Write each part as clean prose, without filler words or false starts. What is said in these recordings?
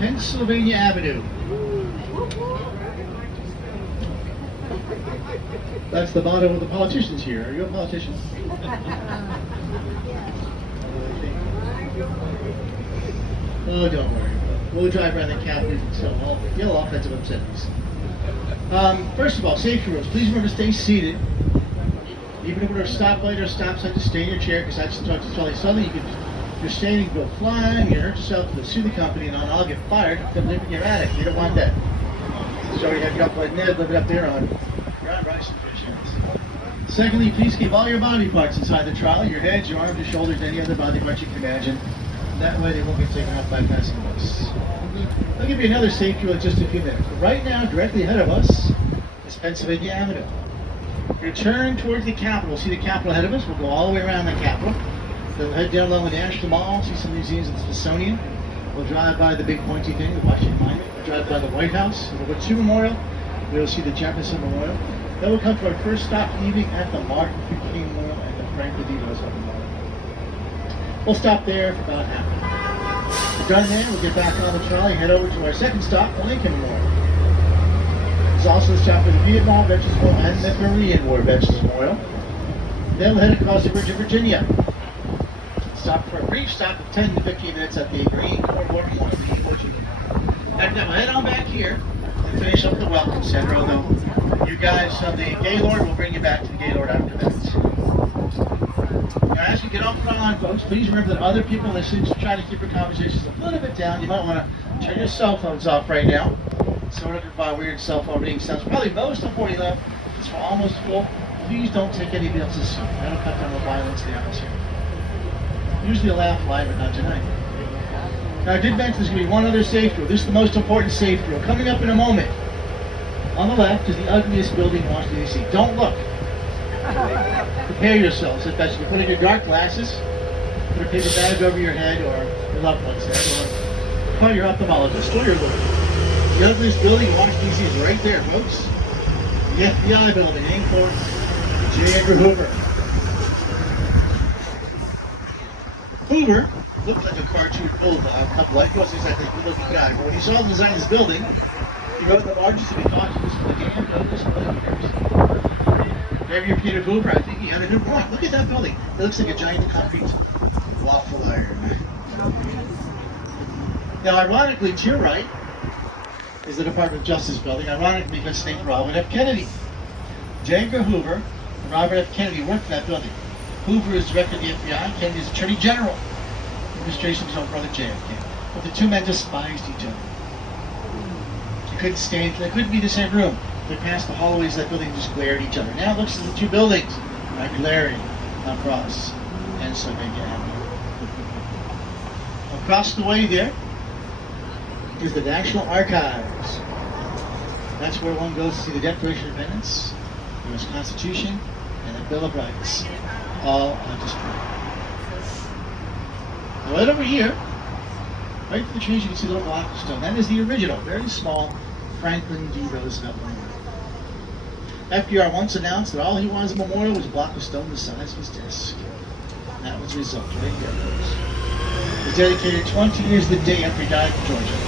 Pennsylvania Avenue. That's the motto of the politicians here. Are you a politician? Oh, don't worry. We'll drive around the Capitol and so yell all kinds of obscenities. First of all, safety rules. Please remember to stay seated. Even if we're at a stoplight or a stop sign, just stay in your chair because that's totally suddenly you can. If you're standing, go flying, you hurt yourself, you'll sue the company, and I'll get fired for living in your attic. You don't want that. So you have you up like Ned living up there on ground rice and fish heads. Secondly, please keep all your body parts inside the trolley, your head, your arms, your shoulders, any other body parts you can imagine. That way they won't get taken off by passing bus. I'll give you another safety rule in just a few minutes. But right now, directly ahead of us is Pennsylvania Avenue. We're turning towards the Capitol. See the Capitol ahead of us? We'll go all the way around the Capitol. We'll head down along the National Mall, see some museums at the Smithsonian. We'll drive by the big pointy thing, the Washington Monument. We'll drive by the White House, the Wood Memorial. We'll see the Jefferson Memorial. Then we'll come to our first stop evening at the Martin Luther King Memorial and the Franklin D. Roosevelt Memorial. We'll stop there for about half an hour. We're done there, we'll get back on the trolley and head over to our second stop, the Lincoln Memorial. There's also a stop for the Vietnam Veterans Memorial and the Korean War Veterans Memorial. Then we'll head across the bridge of Virginia. Stop for a brief stop of 10 to 15 minutes at the Marine Corps War Memorial. After that, we'll head on back here and finish up the Welcome Center, although you guys on the Gaylord will bring you back to the Gaylord after that. Now, as we get off the line, folks, please remember that other people listening should try to keep your conversations a little bit down. You might want to turn your cell phones off right now. Sort of by weird cell phone ringing sounds. Probably most importantly, though, it's for almost full. Please don't take anybody else's seat. That'll cut down the violence in the atmosphere. Usually a laugh live, but not tonight. Now, I did mention there's going to be one other safety rule. This is the most important safety rule. Coming up in a moment. On the left is the ugliest building in Washington, D.C. Don't look. Prepare yourselves. If that's you put in your dark glasses, put a paper bag over your head or your loved one's head, or call your ophthalmologist or your lawyer. The ugliest building in Washington, D.C. is right there, folks. The FBI building, named for J. Edgar Hoover. Hoover looked like a cartoon bulldog, couple like was exactly a good-looking guy. But when he saw the design of this building, he wrote the largest of his thoughts. This was the damn ugliest building years. Whenever you repeated Hoover, I think he had a good point. Look at that building. It looks like a giant concrete waffle iron. Now, ironically, to your right is the Department of Justice building. Ironically, because it's named for Robert F. Kennedy. J. Edgar Hoover and Robert F. Kennedy worked for that building. Hoover is director of the FBI, Kennedy is Attorney General. Administration of his own brother JFK. But the two men despised each other. They couldn't be in the same room. They passed the hallways of that building and just glared at each other. Now it looks at the two buildings are glaring across Pennsylvania Avenue. Across the way there is the National Archives. That's where one goes to see the Declaration of Independence, the U.S. Constitution, and the Bill of Rights, all on display. Now, right over here, right through the trees, you can see the little block of stone. That is the original, very small Franklin D. Roosevelt Memorial. FDR once announced that all he wanted as a memorial was a block of stone the size of his desk. And that was the result, right here, folks. It was dedicated 20 years to the day after he died in Georgia.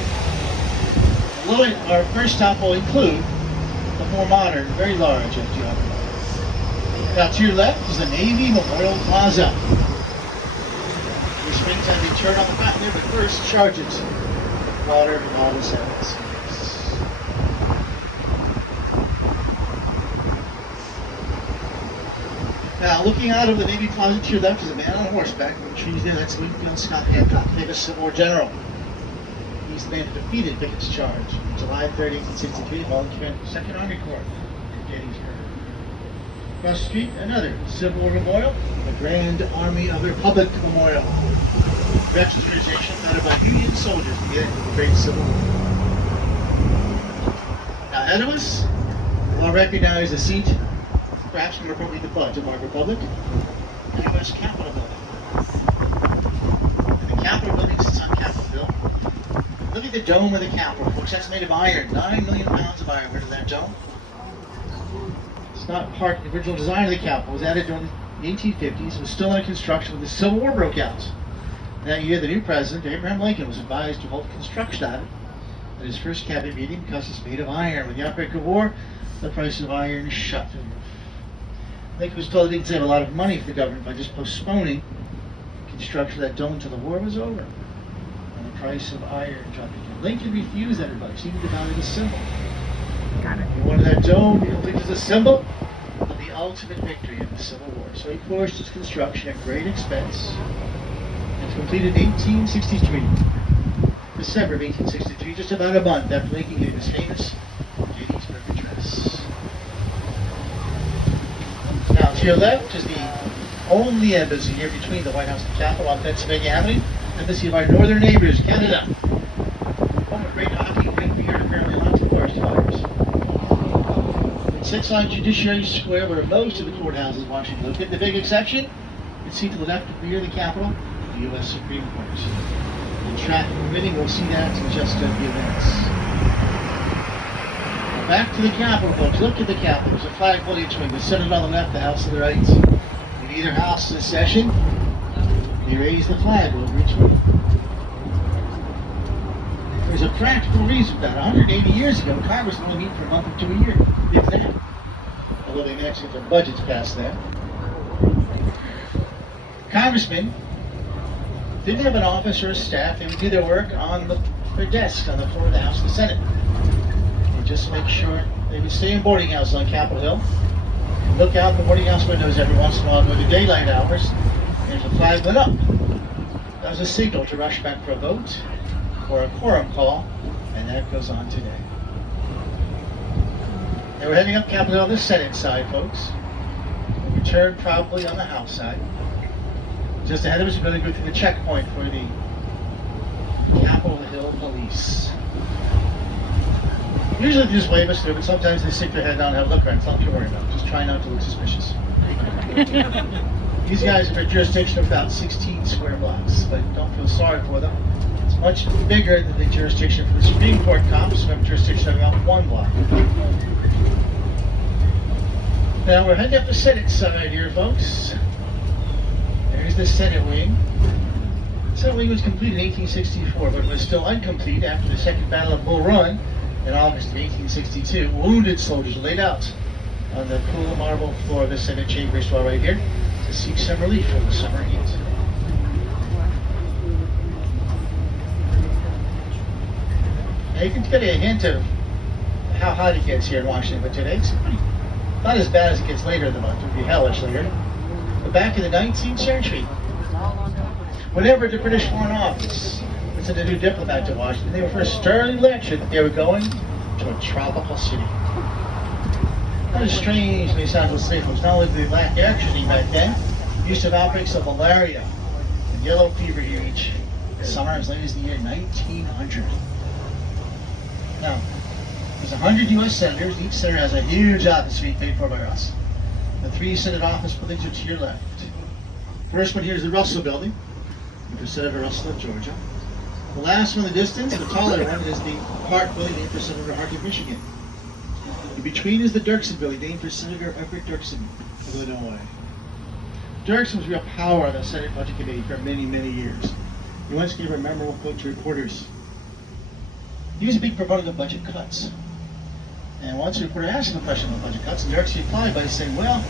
Our first stop will include the more modern, very large FDR Memorial. Now to your left is the Navy Memorial Plaza. Your springtime they turn on the fountain there, but first charges water and all this evidence. Now looking out of the Navy Plaza to your left is a man on horseback in the trees there. That's Winfield Scott Hancock, famous Civil War general. He's the man who defeated Pickett's charge on July 3, 1863, while he commanded the 2nd Army Corps at Gettysburg. Across the street, another Civil War memorial, the Grand Army of the Republic Memorial. Veterans organization founded by Union soldiers at the end of the Great Civil War. Now ahead of us, we'll recognize the seat, perhaps more appropriately the budge of our republic, the U.S. Capitol Building. And the Capitol Building sits on Capitol Hill. Look at the dome of the Capitol, folks. That's made of iron. 9 million pounds of iron went into that dome. It's not part of the original design of the Capitol. It was added during the 1850s. It was still under construction when the Civil War broke out. That year, the new president, Abraham Lincoln, was advised to halt construction on it At his first cabinet meeting, because it's made of iron. With the outbreak of war, the price of iron shot through the roof. Lincoln was told he could save a lot of money for the government by just postponing construction of that dome until the war was over. And the price of iron dropped again. Lincoln refused that advice. He demanded a symbol. Got it. He wanted that dome to be complete as a symbol of the ultimate victory in the Civil War. So he forced its construction at great expense. It's completed in 1863. December of 1863, just about a month after Lincoln gave his famous Gettysburg Address. Now, to your left is the only embassy here between the White House and the Capitol on Pennsylvania Avenue, embassy of our northern neighbors, Canada. Home of great hockey, great beer, and apparently lots of forest fires. It sits on Judiciary Square, where most of the courthouses in Washington located. The big exception, you can see to the left of near the Capitol, the U.S. Supreme Court. And traffic permitting, we'll see that in just a few minutes. Now back to the Capitol, folks. Look at the Capitol. There's a flag holding its wing. The Senate on the left, the House on the right. In either house in session, they raise the flag over each wing. There's a practical reason for that. 180 years ago, Congress would only meet for a month or two a year, if that. Although they managed to get their budgets passed then. Congressmen didn't have an office or a staff. They would do their work on their desk on the floor of the House and the Senate. And just make sure they would stay in boarding houses on Capitol Hill. And look out the boarding house windows every once in a while during the daylight hours. And if the flag went up, that was a signal to rush back for a vote or a quorum call, and that goes on today. They were heading up Capitol Hill, the Senate side, folks. We'll return probably on the House side. Just ahead of us, we're going to go through the checkpoint for the Capitol Hill Police. Usually they just wave us through, but sometimes they stick their head down and have a look around. It's nothing to worry about. Just try not to look suspicious. These guys have a jurisdiction of about 16 square blocks, but don't feel sorry for them. It's much bigger than the jurisdiction for the Supreme Court cops, who have a jurisdiction of about 1 block. Now we're heading up the Senate side here, folks. There's the Senate wing. The Senate wing was completed in 1864, but it was still incomplete after the Second Battle of Bull Run in August of 1862. Wounded soldiers laid out on the cool marble floor of the Senate chambers while right here to seek some relief from the summer heat. Now you can get a hint of how hot it gets here in Washington, but today it's not as bad as it gets later in the month. It would be hellish later. But back in the 19th century, whenever the British Foreign Office sent a new diplomat to Washington, they were first sternly lectured that they were going to a tropical city. That is strange, they sound to say, folks. Not only did they lack air conditioning back then, they used to have outbreaks of malaria and yellow fever here each summer as late as the year 1900. Now, there's 100 U.S. senators. Each senator has a huge office suite paid for by us. The 3 Senate office buildings are to your left. First one here is the Russell Building, for Senator Russell of Georgia. The last one in the distance, the taller one, is the Hart Building, named for Senator Hart of Michigan. In between is the Dirksen Building, named for Senator Everett Dirksen of Illinois. Dirksen was real power on the Senate Budget Committee for many, many years. He once gave a memorable quote to reporters. He was a big proponent of budget cuts. And once a reporter asked him a question about budget cuts, and Dirksen replied by saying, well,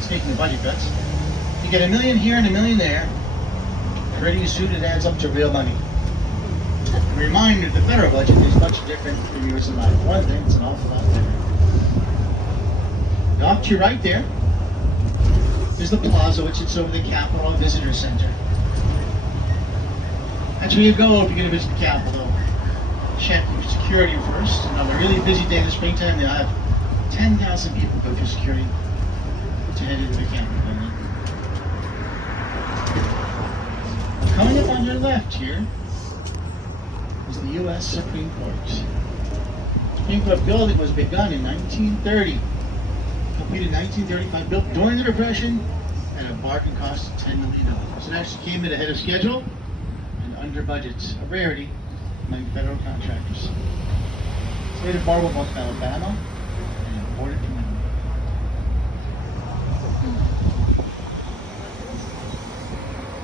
speaking of budget cuts, you get $1 million here and $1 million there. Pretty soon it adds up to real money. A reminder, the federal budget is much different from yours and mine. One thing, it's an awful lot different. And off to your right there is the plaza, which sits over the Capitol Visitor Center. That's where you go if you're going to visit the Capitol. Check your security first, and on a really busy day in the springtime, they'll have 10,000 people go through security to head into the Capitol building. Coming up on your left here is the U.S. Supreme Court. The Supreme Court building was begun in 1930, completed in 1935, built during the Depression at a bargain cost of $10 million. It actually came in ahead of schedule and under budget, a rarity among federal contractors. It's made of marble from Alabama and imported from England.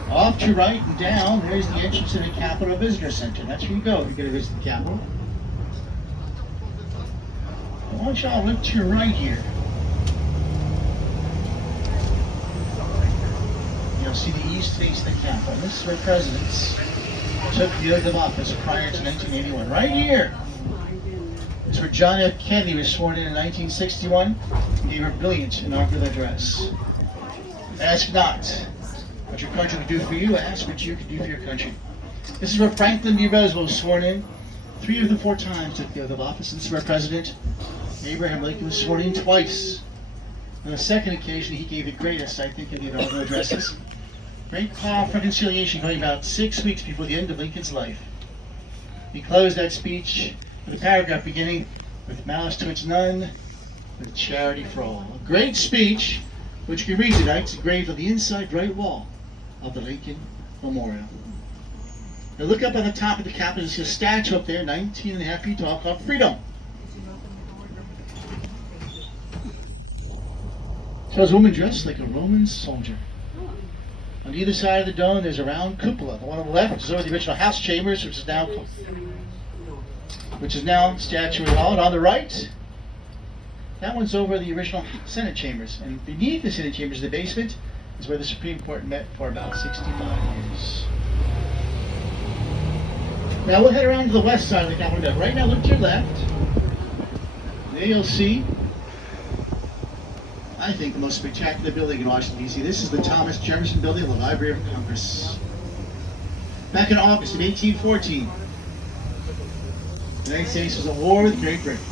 Off to right and down, there's the entrance to the Capitol Visitor Center. That's where you go if you're going to visit the Capitol. I want y'all to look to your right here. You'll see the east face of the Capitol. This is where presidents took the oath of office prior to 1981. Right here. It's where John F. Kennedy was sworn in 1961 and gave a brilliant inaugural address. Ask not what your country can do for you, ask what you can do for your country. This is where Franklin D. Roosevelt was sworn in. 3 of the 4 times took the oath of office. This is where President Abraham Lincoln was sworn in twice. On the second occasion, he gave the greatest, I think, of the inaugural addresses. Great call for conciliation going about 6 weeks before the end of Lincoln's life. He closed that speech with a paragraph beginning, "With malice towards none, with charity for all." A great speech, which you can read tonight. It's engraved on the inside right wall of the Lincoln Memorial. Now look up at the top of the Capitol. There's a statue up there, 19.5 feet tall, called Freedom. Shows a woman dressed like a Roman soldier. On either side of the dome, there's a round cupola. The one on the left is over the original House chambers, which is now Statue Hall. And on the right, that one's over the original Senate chambers. And beneath the Senate chambers, in the basement, is where the Supreme Court met for about 65 years. Now we'll head around to the west side of the Capitol. Right now, look to your left. There you'll see, I think, the most spectacular building in Washington, D.C. This is the Thomas Jefferson Building of the Library of Congress. Back in August of 1814, the United States was at war with Great Britain.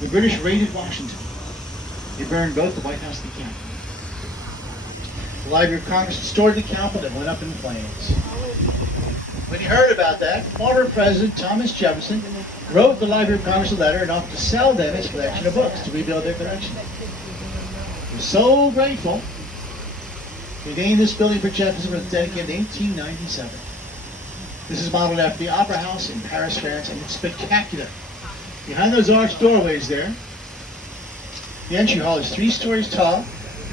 The British raided Washington. They burned both the White House and the Capitol. The Library of Congress restored the Capitol and went up in flames. When he heard about that, former President Thomas Jefferson wrote the Library of Congress a letter and offered to sell them his collection of books to rebuild their collection. He was so grateful, he named this building for Jefferson, was dedicated in 1897. This is modeled after the Opera House in Paris, France, and it's spectacular. Behind those arched doorways there, the entry hall is 3 stories tall,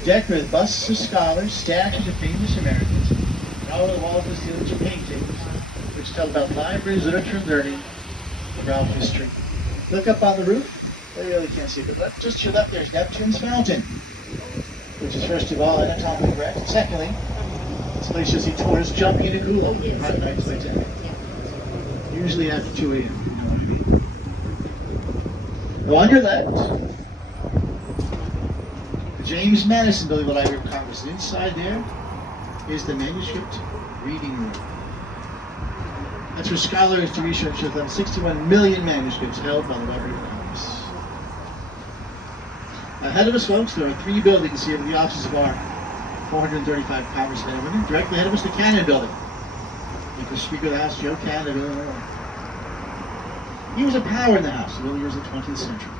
decked with busts of scholars, statues of famous Americans, and all over the walls and ceilings are paintings which tell about libraries, literature, and learning throughout history. Look up on the roof. They really can't see it, but just to your left there's Neptune's Fountain, which is first of all anatomically correct. And secondly, this place you'll see tourists jumping in a cool hot nights like that. Usually after 2 a.m. Now on your left, the James Madison Building of the Library of Congress. And inside there is the manuscript reading room. That's where scholars do research on 61 million manuscripts held by the Library of Congress. Ahead of us, folks, there are 3 buildings here with the offices of our 435 congressmen and women. Directly ahead of us, the Cannon Building. Like the Speaker of the House, Joe Cannon of Illinois. He was a power in the House in the early years of the 20th century.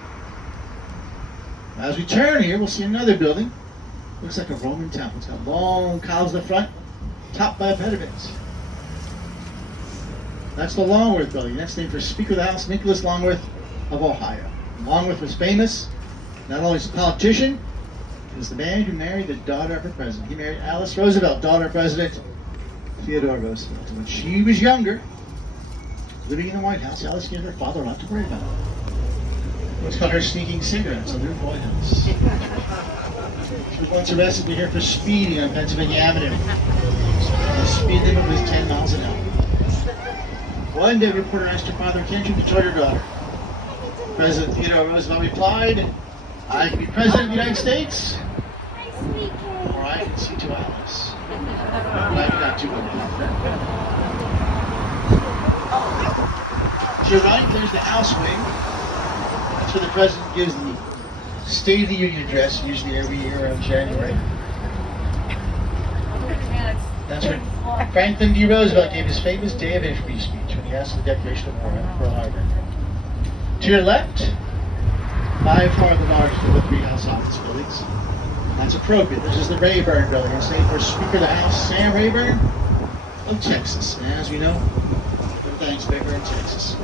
As we turn here, we'll see another building. Looks like a Roman temple. It's got long columns in the front, topped by a pediment. That's the Longworth Building. That's named for Speaker of the House Nicholas Longworth of Ohio. Longworth was famous, not only as a politician, but as the man who married the daughter of a president. He married Alice Roosevelt, daughter of President Theodore Roosevelt. And when she was younger, living in the White House, Alice gave her father a lot to worry about. What's called her sneaking cigarettes on the roof of the White House. She was once arrested here for speeding on Pennsylvania Avenue. The speed limit was 10 miles an hour. One day, a reporter asked her father, "Can't you control your daughter?" President Theodore Roosevelt replied, "I can be president of the United States, or I can see to Alice." Glad you got 2 of them. To your right, there's the House wing. That's where the president gives the State of the Union address, usually every year around January. That's when Franklin D. Roosevelt gave his famous Day of Infamy speech when he asked for the Declaration of War at Pearl Harbor. To your left, by far the largest of the 3 House office buildings. That's appropriate. This is the Rayburn Building. It's named for Speaker of the House Sam Rayburn of Texas. And as we know, everything's bigger in Texas.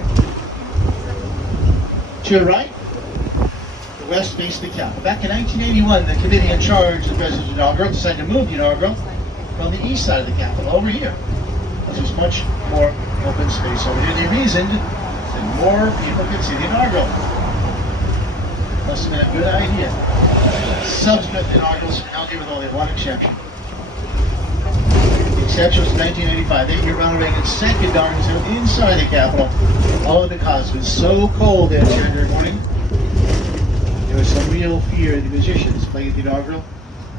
To your right, the west face of the Capitol. Back in 1981, the committee in charge of the president's inaugural decided to move the inaugural from the east side of the Capitol over here. This was much more open space over here. They reasoned that more people could see the inaugural. Must have been a good idea. Subsequent inaugurals are held here with only one exception. The exception was 1985. That year, Ronald Reagan's second inaugural inside the Capitol, all because it was so cold that January morning. There was some real fear the musicians playing at the inaugural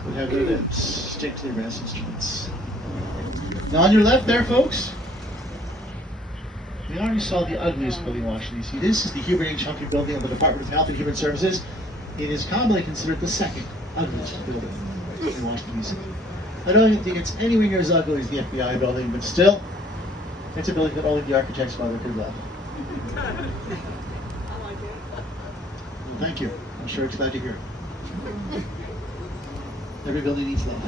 would have their lips stick to their brass instruments. Now on your left there, folks, we already saw the ugliest building in Washington, D.C. This is the Hubert H. Humphrey building of the Department of Health and Human Services. It is commonly considered the second ugliest building in Washington, D.C. I don't think it's anywhere near as ugly as the FBI building, but still, it's a building that only the architect's mother could love. I like it. Well, thank you. I'm sure it's glad to hear it. Every building needs love.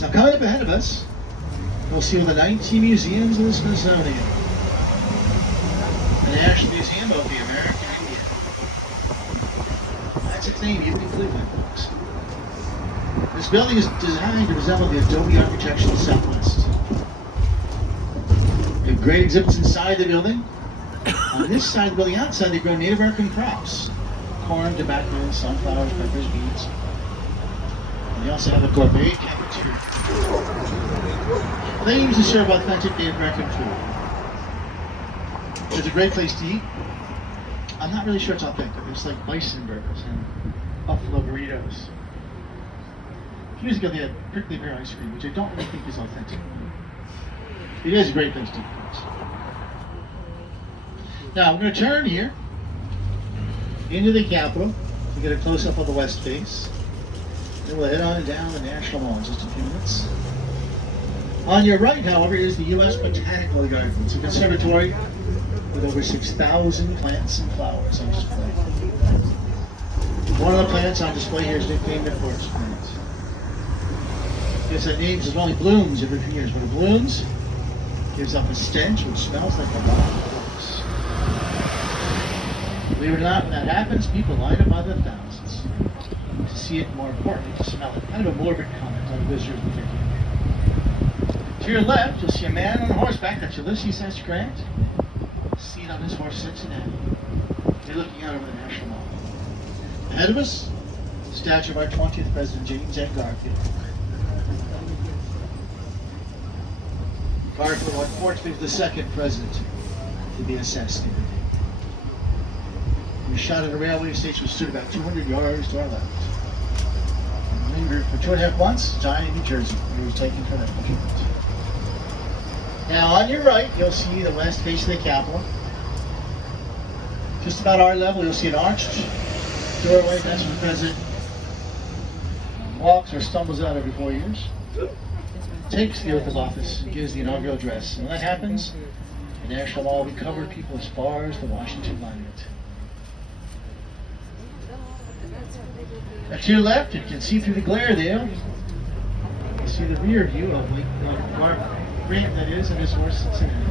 Now, coming up ahead of us, we'll see the 19 museums in the Smithsonian. The National Museum of the American Indian. That's its name, even in Cleveland, folks. This building is designed to resemble the Adobe architecture of the Southwest. We have great exhibits inside the building. On this side of the building, outside, they grow Native American crops. Corn, tobacco, sunflowers, peppers, beans. And they also have a gourmet cafeteria. They usually serve authentic Native American food. It's a great place to eat. I'm not really sure it's authentic. It's like bison burgers and buffalo burritos. A few years ago, they had prickly pear ice cream, which I don't really think is authentic. It is a great place to eat, folks. Now, I'm going to turn here into the Capitol to get a close-up of the west face. Then we'll head on down the National Mall in just a few minutes. On your right, however, is the U.S. Botanical Garden. It's a conservatory with over 6,000 plants and flowers on display. One of the plants on display here is nicknamed the forest plant. Yes, that name is only blooms every few years. When it blooms, it gives up a stench which smells like a wild rose. Believe it or not, when that happens, people line up by the thousands to see it, more importantly, to smell it. Kind of a morbid comment on visitors in particular. To your left, you'll see a man on horseback. That's Ulysses S. Grant, seated on his horse Cincinnati. They're looking out over the National Mall. Ahead of us, the statue of our 20th President, James N. Garfield. Garfield, unfortunately, was the second president to be assassinated. He was shot at a railway station which stood about 200 yards to our left. He lingered for 2.5 months, dying in New Jersey, where he was taken for medical treatment. Now, on your right, you'll see the west face of the Capitol. Just about our level, you'll see an arched doorway. That's where the president walks or stumbles out every 4 years. Takes the oath of office and gives the inaugural address. And when that happens, the National Mall will be covered with people as far as the Washington Monument. Now, to your left, you can see through the glare there. You see the rear view of Grant, that is, and his horse Cincinnati.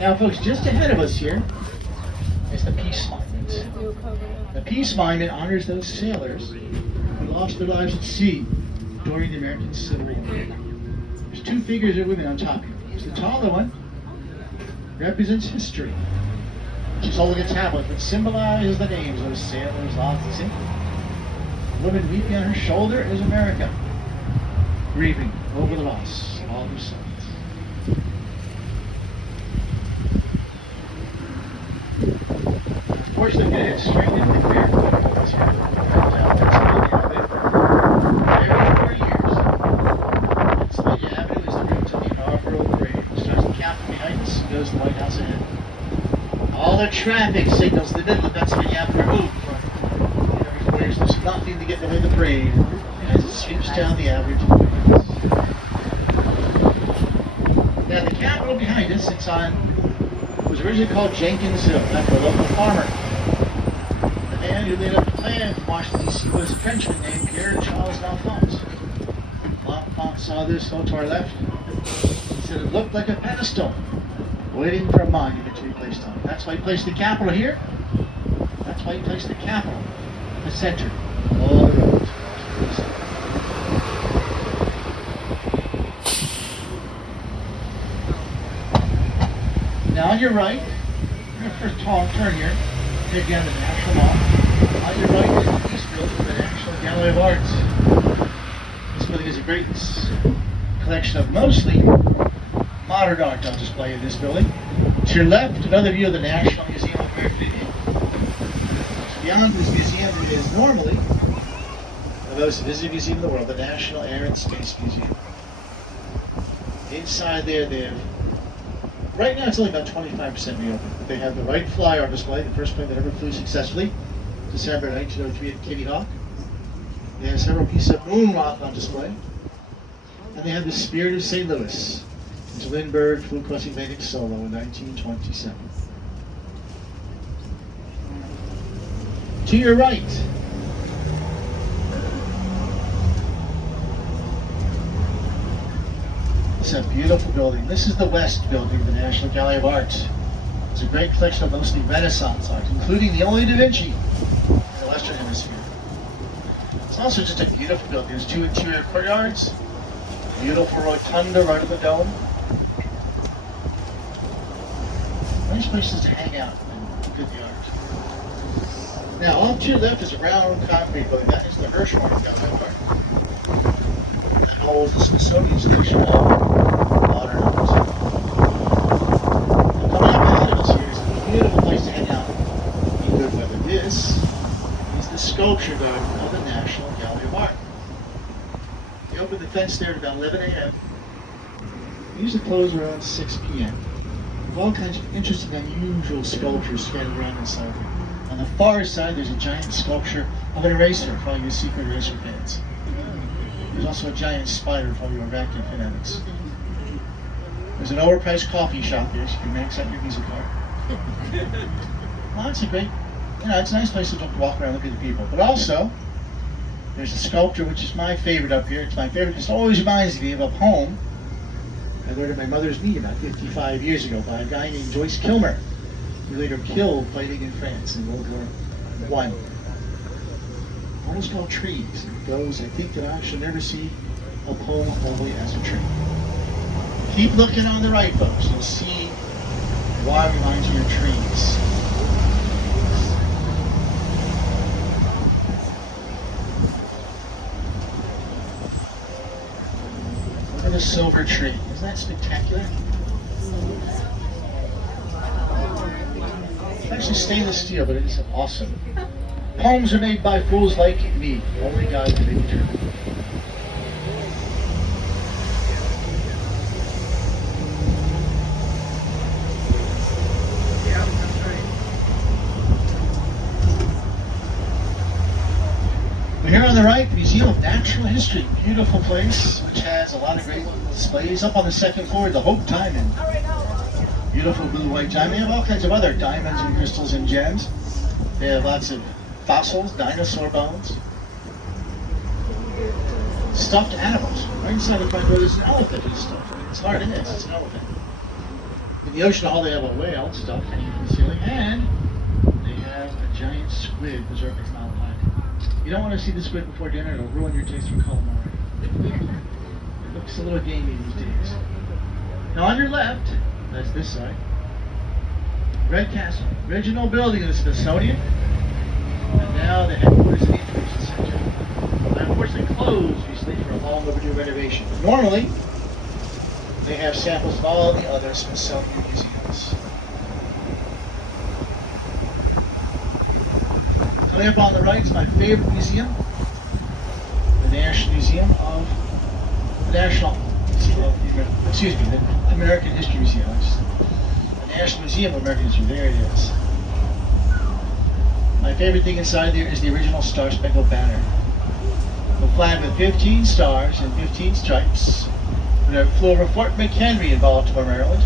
Now, folks, just ahead of us here is the Peace Monument. The Peace Monument honors those sailors who lost their lives at sea during the American Civil War. There's two figures of women on top here. The taller one represents history. She's holding a tablet which symbolizes the names of those sailors lost at sea. The woman weeping on her shoulder is America, grieving over the loss of all her sons. Unfortunately, I'm going to head straight into the clear photographs here. Every 4 years, Pennsylvania Avenue is the route to the inaugural parade. It starts the Capitol behind us and goes to the White House ahead. All the traffic signals in the middle of Pennsylvania Avenue are moved from every 4 years. There's nothing to get in the way of the parade as it sweeps down the avenue to the White House. Now, the Capitol behind us, it's on, it was originally called Jenkins Hill, after a local farmer. The man who laid up the plan for Washington, D.C. was a Frenchman named Pierre Charles L'Enfant. L'Enfant saw this photo to our left. He said it looked like a pedestal, waiting for a monument to be placed on it. That's why he placed the Capitol here. That's why he placed the Capitol at the center of all the roads. Now on your right, Your first tall turn here. Take down the National Mall. On your right is the East Building, the National Gallery of Art. This building is a great collection of mostly modern art on display in this building. To your left, another view of the National Museum of American Indian. Beyond this museum is normally, for those who visit the Museum of the World, the National Air and Space Museum. Inside there, they have, right now it's only about 25% reopened, but they have the Wright Flyer on display, the first plane that ever flew successfully, December 1903 at Kitty Hawk. They have several pieces of moon rock on display. And they have the Spirit of St. Louis, which Lindbergh flew across the Atlantic solo in 1927. To your right, it's a beautiful building. This is the West Building of the National Gallery of Art. It's a great collection of mostly Renaissance art, including the only Da Vinci in the Western Hemisphere. It's also just a beautiful building. There's two interior courtyards, beautiful rotunda right at the dome. Nice places to hang out and look at the art. Now, off to your left is a round concrete building. That is the Hirshhorn Gallery of Art. That holds the Smithsonian's collection of modern art. Now, coming up ahead of us here is a beautiful place to hang out in good weather. This is the Sculpture Garden of the National Gallery of Art. They opened the fence there at about 11 a.m. They usually close around 6 p.m. With all kinds of interesting, unusual sculptures scattered around inside. On the far side, there's a giant sculpture of an eraser for all you secret eraser fans. There's also a giant spider for all you arachnid fanatics. There's an overpriced coffee shop there, so you can max out your Visa card. Well, it's a great, it's a nice place to walk around and look at the people. But also, there's a sculpture which is my favorite up here. It's my favorite because it always reminds me of a poem I learned at my mother's knee about 55 years ago by a guy named Joyce Kilmer. He later killed fighting in France in World War I. One is called Trees. It goes, I think that I shall never see a poem only as a tree. Keep looking on the right, folks. You'll see why it reminds you of trees. Look at the silver tree. Isn't that spectacular? It's actually stainless steel, but it is awesome. Poems are made by fools like me. Only God can make it true. Yeah, that's right. We're here on the right, Museum of Natural History. Beautiful place, which has a lot of great displays. Up on the second floor, the Hope Diamond. Beautiful blue-white diamond. They have all kinds of other diamonds and crystals and gems. They have lots of fossils, dinosaur bones, stuffed animals. Right inside the front door, there's an elephant in stuff. I mean, it's hard it is. It's an elephant. In the ocean hall, they have a whale stuffed hanging from the ceiling, and they have a giant squid preserved its mouth hide. You don't want to see the squid before dinner; it'll ruin your taste for calamari. It looks a little gamey these days. Now, on your left, that's this side. Red Castle, original building of the Smithsonian, and now the headquarters of the Information Center. Unfortunately closed recently for a long overdue renovation. Normally, they have samples of all the other Smithsonian museums. Coming up on the right is my favorite museum, the National Museum of the American History Museum. The National Museum of American History. There it is. My favorite thing inside there is the original Star Spangled Banner. A flag with 15 stars and 15 stripes. When it flew over Fort McHenry in Baltimore, Maryland,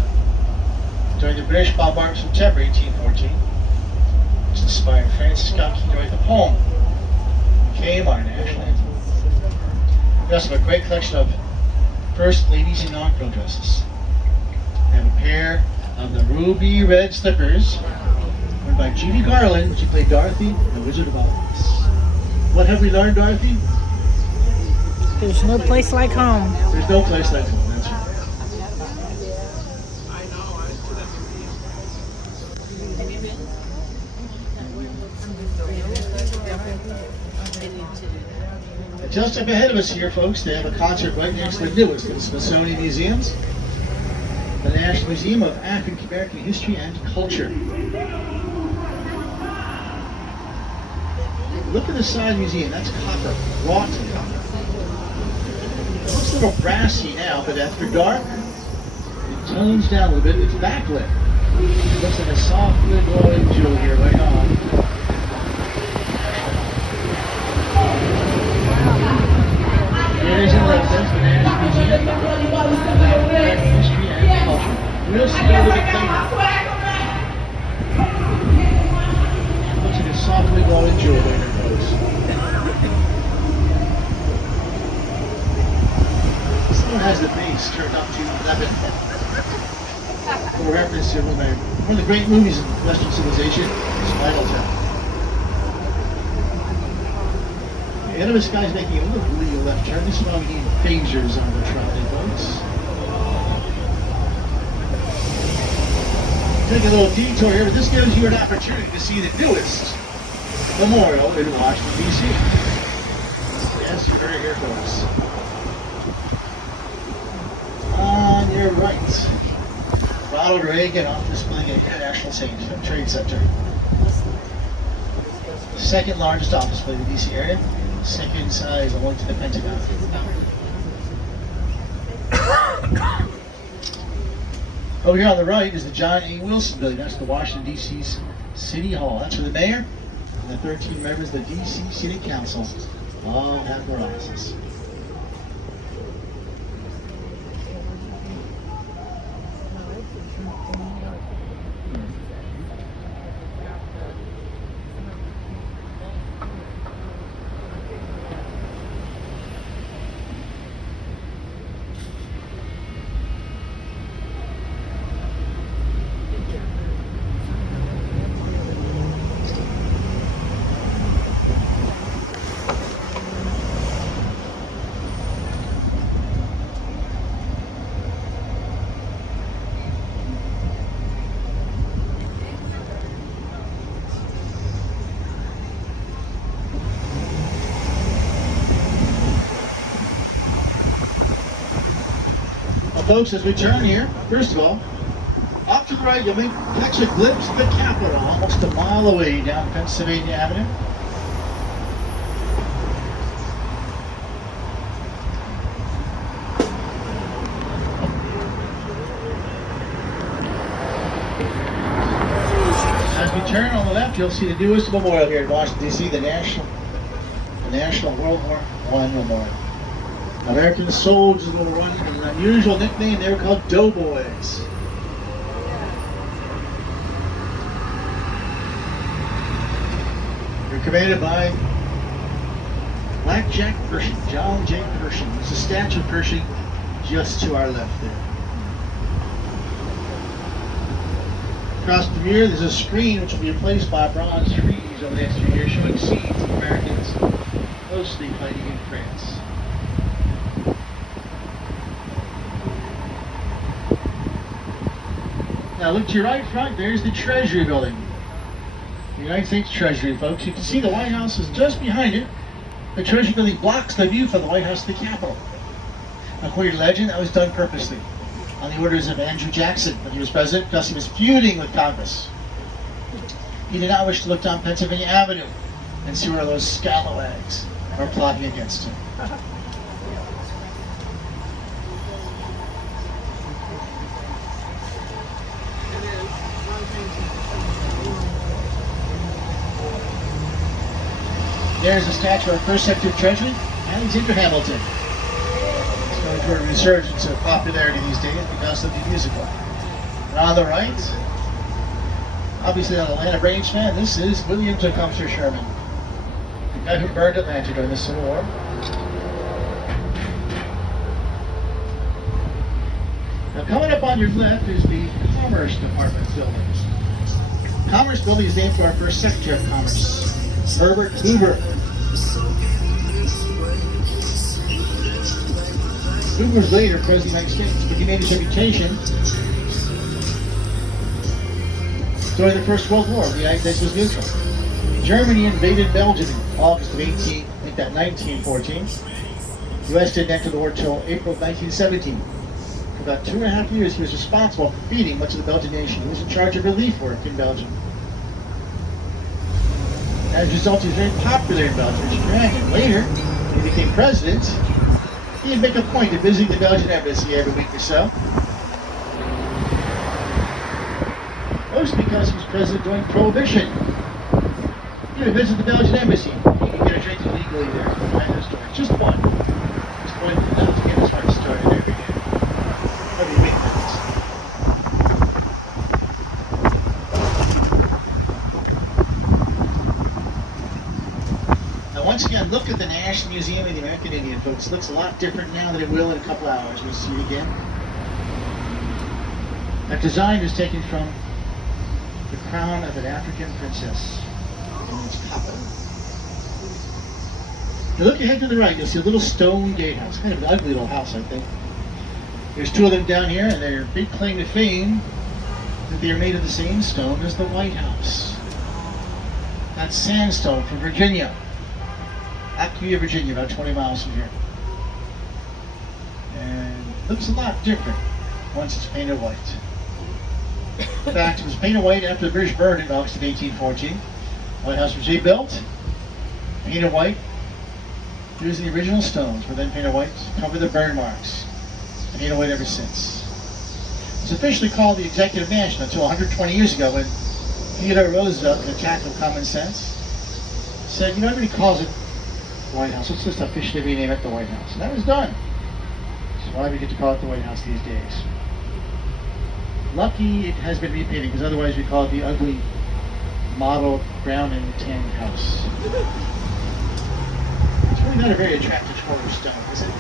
during the British bombardment of September 1814, which inspired Francis Scott Key to write the poem, became our national anthem. We also have a great collection of First Ladies inaugural dresses. We have a pair of the ruby red slippers worn by Judy Garland. She played Dorothy in The Wizard of Oz. What have we learned, Dorothy? There's no place like home. There's no place like home, that's right. Just up ahead of us here, folks, they have a concert right next to the newest of the Smithsonian Museums, the National Museum of African American History and Culture. Look at the side of the museum. That's copper, wrought copper. It looks a little brassy now, but after dark, it tones down a little bit. It's backlit. It looks like a softly glowing jewel here, right on. Here's in Lexington, the National Museum of American History and Culture. We'll see over the camera. Looks like a softly glowing jewel right there, folks. Someone has the bass turned up to 11. For reference to one of the great movies in Western civilization, Spinal Tap. The end of this guy's making a little legal left turn. This is why we need phasers on the trolley, folks. Take a little detour here, but this gives you an opportunity to see the newest memorial in Washington, D.C. Yes, you're very here, folks. On your right, Ronald Reagan off displaying at the National Trade Center. Second largest office building in the D.C. area. Second size along to the Pentagon. Over here on the right is the John A. Wilson Building. That's the Washington, D.C.'s City Hall. That's where the mayor and the 13 members of the D.C. City Council all have their offices. Folks, as we turn here, first of all, off to the right, you'll catch a glimpse of the Capitol, almost a mile away down Pennsylvania Avenue. As we turn on the left, you'll see the newest memorial here in Washington, D.C., the National World War I Memorial. American soldiers will run with an unusual nickname. They were called Doughboys. They're commanded by Black Jack Pershing, John J. Pershing. There's a statue of Pershing just to our left there. Across the mirror, there's a screen which will be replaced by bronze frieze over the next few years showing scenes of Americans mostly fighting in France. Now look to your right front, there's the Treasury Building. The United States Treasury, folks. You can see the White House is just behind it. The Treasury Building blocks the view from the White House to the Capitol. According to legend, that was done purposely on the orders of Andrew Jackson when he was president, because he was feuding with Congress. He did not wish to look down Pennsylvania Avenue and see where those scalawags are plotting against him. There's a statue of our first Secretary of Treasury, Alexander Hamilton. It's going through a resurgence of popularity these days because of the musical. And on the right, obviously an Atlanta Braves fan, this is William Tecumseh Sherman, the guy who burned Atlanta during the Civil War. Now coming up on your left is the Commerce Department building. Commerce Building is named for our first Secretary of Commerce, Herbert Hoover. Hoover was later President of the United States, but he made his reputation during the First World War. The United States was neutral. Germany invaded Belgium in August of 1918 at that 1914. The U.S. didn't enter the war until April of 1917. For about 2.5 years, he was responsible for feeding much of the Belgian nation. He was in charge of relief work in Belgium. As a result, he was very popular in Belgium as Japan. And later, when he became president, he'd make a point of visiting the Belgian embassy every week or so. Mostly because he was president during Prohibition. He would visit the Belgian embassy. He could get a drink illegally there. Behind those doors. Just one. Just one enough to get his heart started every day. Every week, that is. Now, once again, look at the National Museum of the American Indian, folks. It looks a lot different now than it will in a couple hours. We'll see it again. That design is taken from the crown of an African princess. And it's copper. Now look ahead to the right, you'll see a little stone gatehouse. Kind of an ugly little house, I think. There's two of them down here, and their big claim to fame that they are made of the same stone as the White House. That's sandstone from Virginia. Acquia, Virginia, about 20 miles from here. And it looks a lot different once it's painted white. In fact, it was painted white after the British burned it in August of 1814. The White House was rebuilt, painted white, using the original stones, but then painted white to cover the burn marks. Painted white ever since. It was officially called the Executive Mansion until 120 years ago when Theodore Roosevelt, in an attack of common sense, said, you know, everybody calls it the White House. Let's just officially rename it the White House. And that was done. That's why we get to call it the White House these days. Lucky it has been repainted, because otherwise we call it the ugly model brown and tan house. It's really not a very attractive color stone, is it?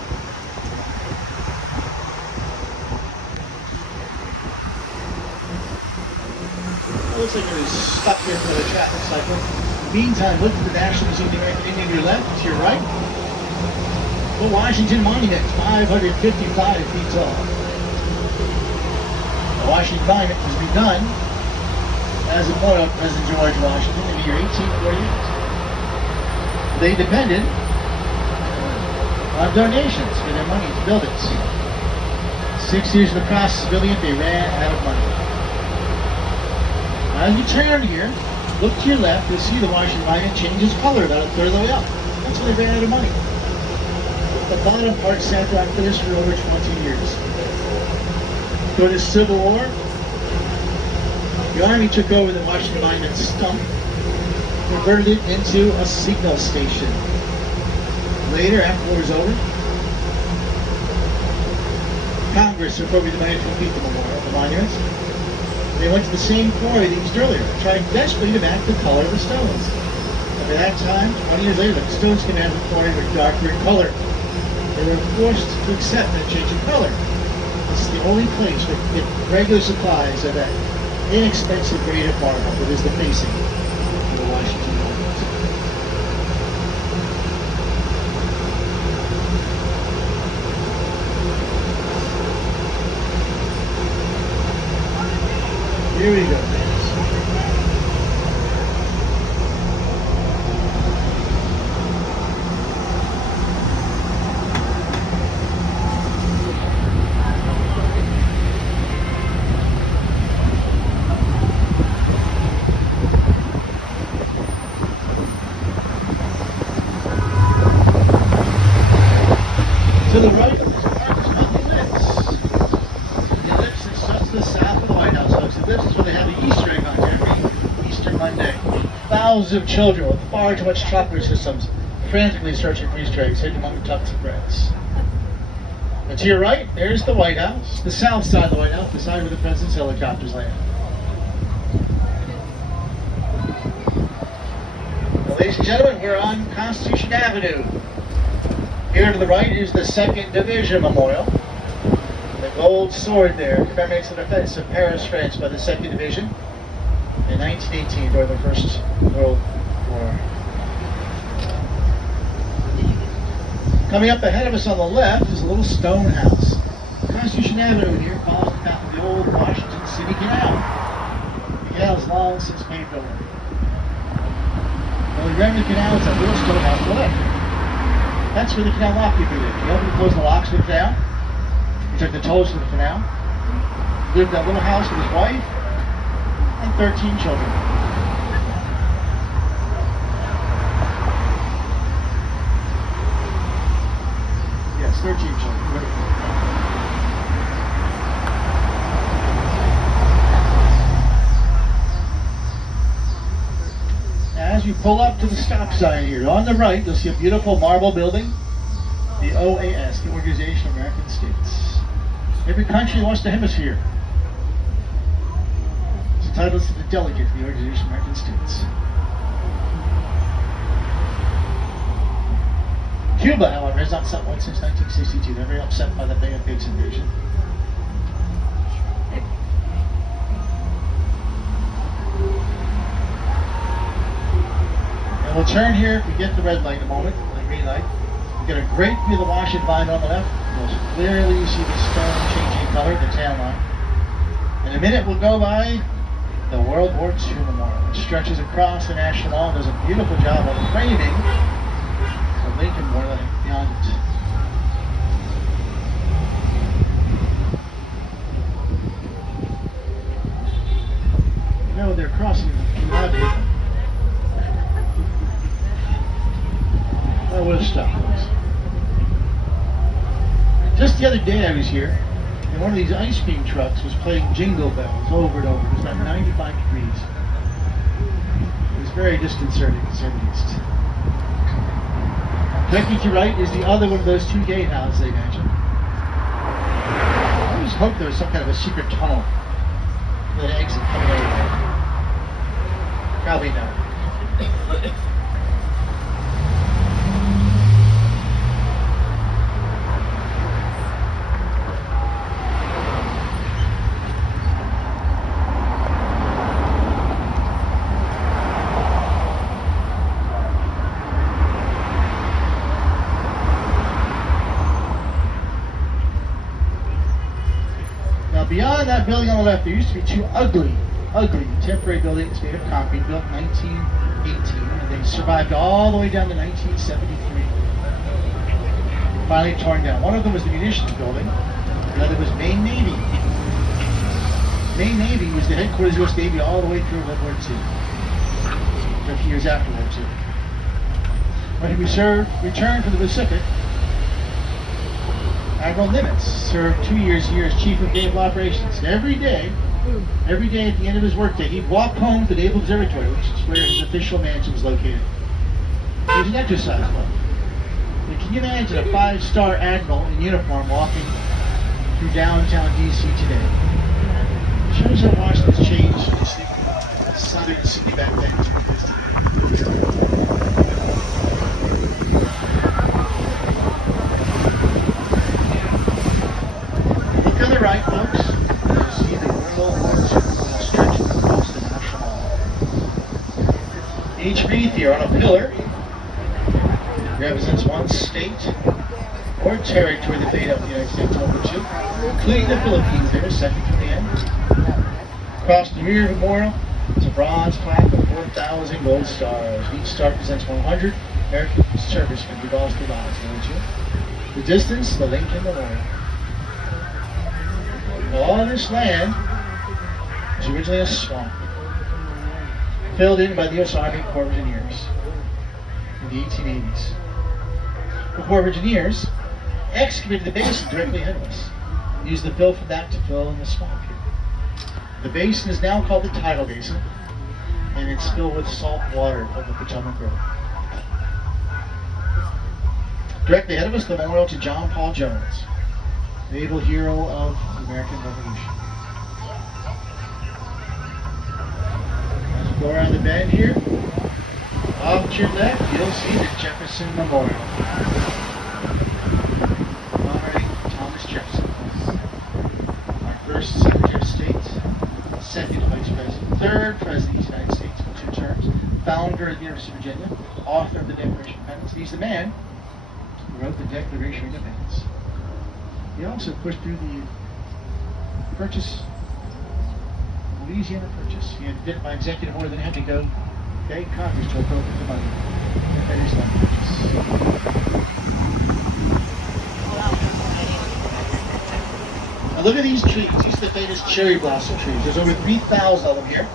It looks like it was stuck here for the traffic cycle. Meantime, look at the National Museum of the American Indian to your left, to your right. The Washington Monument, 555 feet tall. The Washington Monument was begun as a memorial of President George Washington in the year 1848. They depended on donations for their money to build it. 6 years in the process of building it, they ran out of money. As you turn here, look to your left, you'll see the Washington Monument change its color about a third of the way up. That's when they ran out of money. The bottom part sat unfinished for over 20 years. During the Civil War, the Army took over the Washington Monument stump, converted it into a signal station. Later, after the war was over, Congress appropriated the money to complete the memorial, the monuments. They went to the same quarry they used earlier, trying desperately to match the color of the stones. And by that time, 20 years later, the stones came out of the quarry were darker in color. They were forced to accept that change in color. This is the only place where you can get regular supplies of that inexpensive grade of marble that is the facing of the Washington Monument. Here we go, guys. To the right, there's a park called the Ellipse. The Ellipse is just to the south of the White House, folks. The Ellipse is where they have the Easter egg on every Easter Monday. Thousands of children with far too much chocolate systems frantically searching for Easter eggs hidden among the tufts of grass. And to your right, there's the White House, the south side of the White House, the side where the president's helicopters land. Well, ladies and gentlemen, we're on Constitution Avenue. Here to the right is the 2nd Division Memorial. The gold sword there commemorates the defense of Paris, France by the 2nd Division in 1918 during the First World War. Coming up ahead of us on the left is a little stone house. Constitution Avenue here follows the path of the old Washington City Canal. The canal is long since paved over. Well, the Grand Canal is that little stone house on the left. That's where the canal lock keeper lived. He opened and closed the locks of the canal. He took the tolls to the canal. He lived in that little house with his wife and 13 children. Yes, 13 children. As you pull up to the stop sign here, on the right, you'll see a beautiful marble building. The OAS, the Organization of American States. Every country wants the hemisphere. It's entitled to the delegate of the Organization of American States. Cuba, however, has not set one since 1962. They're very upset by the Bay of Pigs invasion. And we'll turn here if we get the red light in a moment, the green light. You get a great view of the Washington line on the left. Most clearly you see the stone changing color, the tan line. In a minute we'll go by the World War II Memorial. It stretches across the National Mall and does a beautiful job of framing the Lincoln Memorial beyond it. You know, they're crossing the line. I would have stopped, folks. Just the other day I was here, and one of these ice cream trucks was playing Jingle Bells over and over. It was about 95 degrees. It was very disconcerting, to say the least. Directly to your right is the other one of those two gatehouses they mentioned. I always hoped there was some kind of a secret tunnel with an exit coming over there. Probably not. Beyond that building on the left, there used to be two ugly temporary buildings made of concrete, built in 1918, and they survived all the way down to 1973. Finally torn down. One of them was the munitions building, the other was Maine Navy. Maine Navy was the headquarters of the U.S. Navy all the way through World War II, a few years after World War II. When he returned from the Pacific, Admiral Nimitz served 2 years here as Chief of Naval Operations. And every day at the end of his workday, he'd walk home to the Naval Observatory, which is where his official mansion was located. It was an exercise club. And can you imagine a 5-star admiral in uniform walking through downtown D.C. today? It shows how Washington's changed from the southern city back then to what it is today. On the right, folks, you'll see the World War II stretching across the National Mall. Each wreath here on a pillar represents one state or territory that made up the United States World War II, including the Philippines there, second from the end. Across the rear of the memorial is a bronze plaque with 4,000 gold stars. Each star represents 100 American servicemen who lost their lives in World War II. The distance, the Lincoln Memorial. All this land was originally a swamp, filled in by the U.S. Army Corps of Engineers in the 1880s. The Corps of Engineers excavated the basin directly ahead of us and used the fill from that to fill in the swamp here. The basin is now called the Tidal Basin, and it's filled with salt water of the Potomac River. Directly ahead of us, the memorial to John Paul Jones, naval hero of the American Revolution. As we go around the bend here, off to your left, you'll see the Jefferson Memorial. Honoring Thomas Jefferson, our first Secretary of State, second Vice President, third President of the United States for 2 terms, founder of the University of Virginia, author of the Declaration of Independence. He's the man who wrote the Declaration of Independence. He also pushed through the Louisiana Purchase. He had did it by executive order, then had to go beg Congress to appropriate the money to finish that purchase. Now look at these trees. These are the famous cherry blossom trees. There's over 3,000 of them here.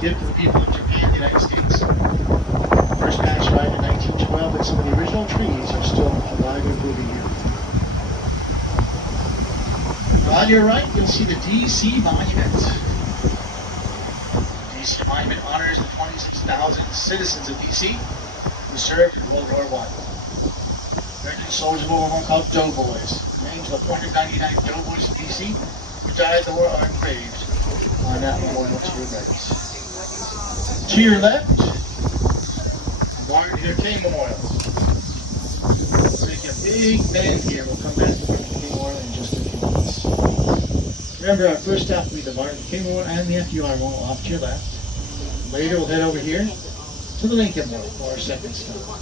Given to the people of Japan, the United States. First batch arrived in 1912, and some of the original trees are still alive and moving here. On your right, you'll see the DC Monument. DC Monument honors the 26,000 citizens of DC who served in World War I. American soldiers of World War I called Doughboys. Names of 499 Doughboys in DC who died in the war are engraved on that memorial to your right. To your left, Martin Luther King Memorial. We'll make a big bend here. We'll come back to Martin Luther King Memorial in just a few minutes. Remember, our first stop will be the Martin Luther King Memorial and the FDR Memorial off to your left. Later, we'll head over here to the Lincoln Memorial for our second stop.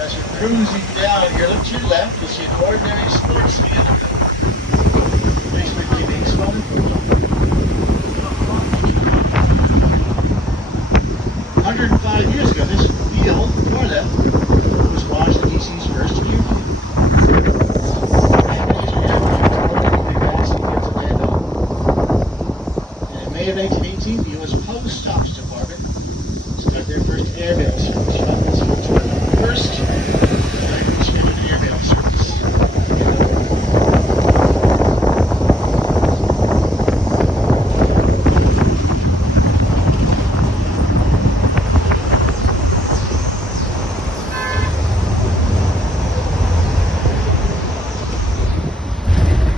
As you're cruising down here, look to your left, you'll see an ordinary sports field. Basically, play baseball and football. 105 years ago, this field, before that, was Washington, D.C.'s first airfield. In May of 1818, the U.S. Post Office Department started their first airmail service. First, scheduled airmail service.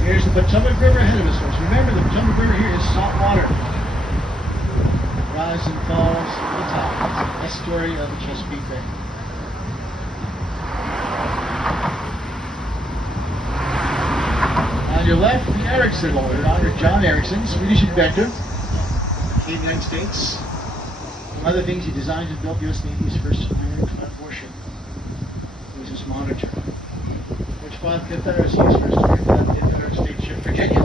Here's the Potomac River ahead of us, folks. Remember, the Potomac River here is salt water. Rise and falls to the top. It's the estuary of the Chesapeake Bay. On your left, the Erickson Memorial, honored John Erickson, Swedish inventor, came to the United States. Among other things, he designed and built the U.S. Navy's first American warship. It was his monitor, which fought the Confederacy's first Confederate States ship, Virginia.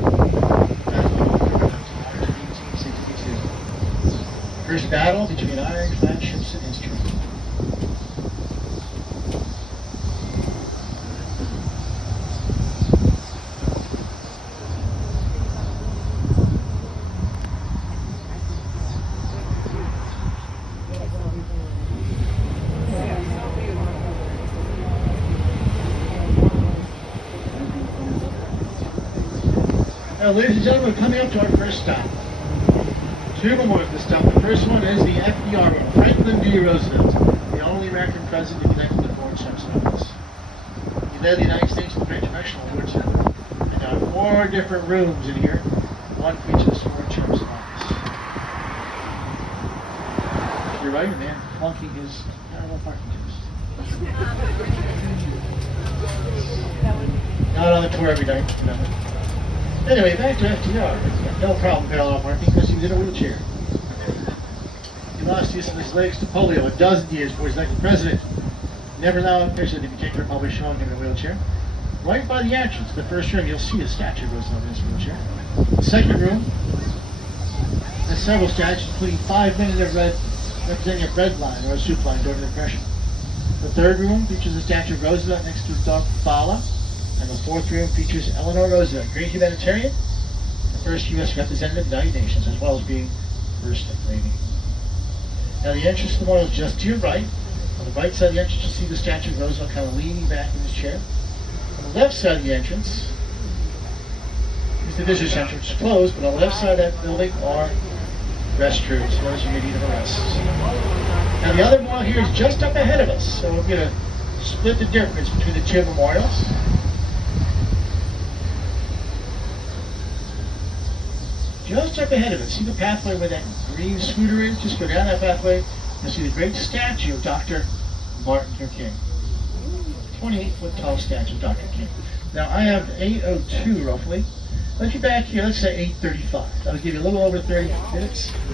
First battle between ironclad ships and instruments. Now, ladies and gentlemen, we're coming up to our first stop. Two memorials this stop. The first one is the FDR Memorial, Franklin D. Roosevelt, the only American president to connect with the Foreign Service Office. He led the United States to the Great Depression of World War II. And there are 4 different rooms in here. One for each of the Foreign Service Office. To your right, a man flunking his parallel parking test. Not on the tour every night, remember. Anyway, back to FDR. No problem parallel parking because he was in a wheelchair. He lost use of his legs to polio a dozen years before he was elected president. Never allowed a picture to be taken of published showing him in a wheelchair. Right by the entrance, the first room, you'll see a statue of Roosevelt in his wheelchair. The second room has several statues, including 5 men of red representing a bread line or a soup line during the Depression. The third room features a statue of Roosevelt next to his dog Fala. And the fourth room features Eleanor Roosevelt, great humanitarian, the first U.S. representative of the United Nations, as well as being First Lady. Now the entrance to the memorial is just to your right. On the right side of the entrance, you'll see the statue of Roosevelt kind of leaning back in his chair. On the left side of the entrance is the visitor center, which is closed, but on the left side of that building are restrooms for those who need a rest. Now the other memorial here is just up ahead of us, so we're going to split the difference between the two memorials. Just up ahead of us, see the pathway where that green scooter is? Just go down that pathway and see the great statue of Dr. Martin Luther King. 28-foot tall statue of Dr. King. Now I have 8:02 roughly. Let's get back here, let's say 8:35. That'll give you a little over 30 minutes.